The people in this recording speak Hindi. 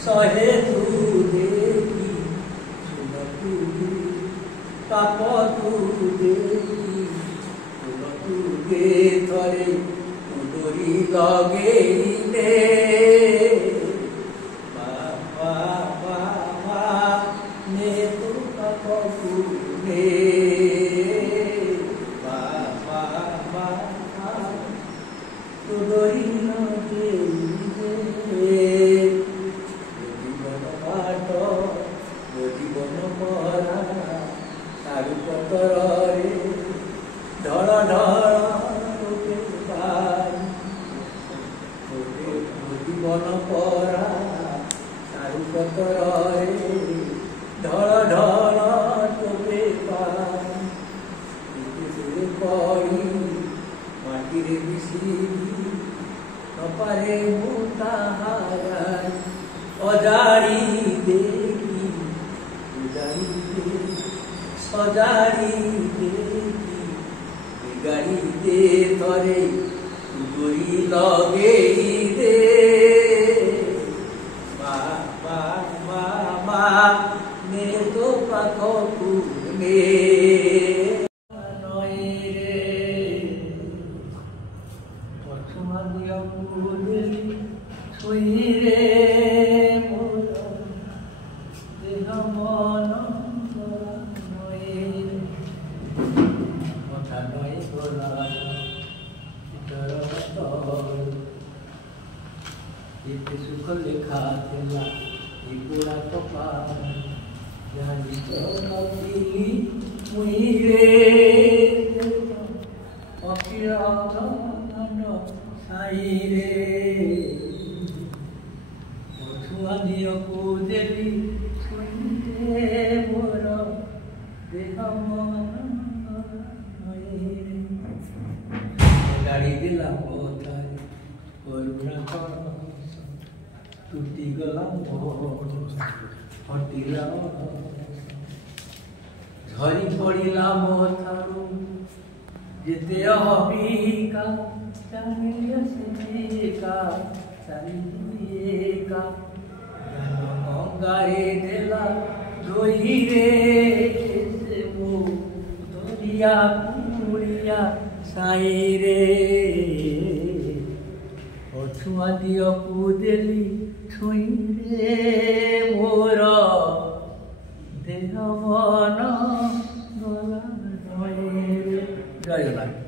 सहे तू देवी सुन तू पाप तू देवी सुन तू दे थरे उदरी लगे ने बाबा बाबा ने तू पाप तू ने बाबा बाबा उदरी लगे ढल ढल जीवन परा सारू पतर ढल ढल तोरे पड़ी माटी मिशी नपारे मुताहार अजाड़ी देवी सजाड़ी देवी बिगाड़ी दे थरे उदरी लगे दे बाबा बाबा ने तो पाखकु ने सुख लेखा देला पुरा कपाल जानी तो नदी मुईरे अकिरन साईरे पछुआ दियो को देली छुईरे मोर देह मन गाड़ी दिला पथारे करुणा कर टूटी गला हटिला झरी पड़िला मो थारू जेते अबिका चालिया सेका चालिएका गंगारे देला धोई रे से मो दरिया पुरिया साई रे छुआ दियो पूदेली छुईरे मोर देह मन गला जय जगन्नाथ।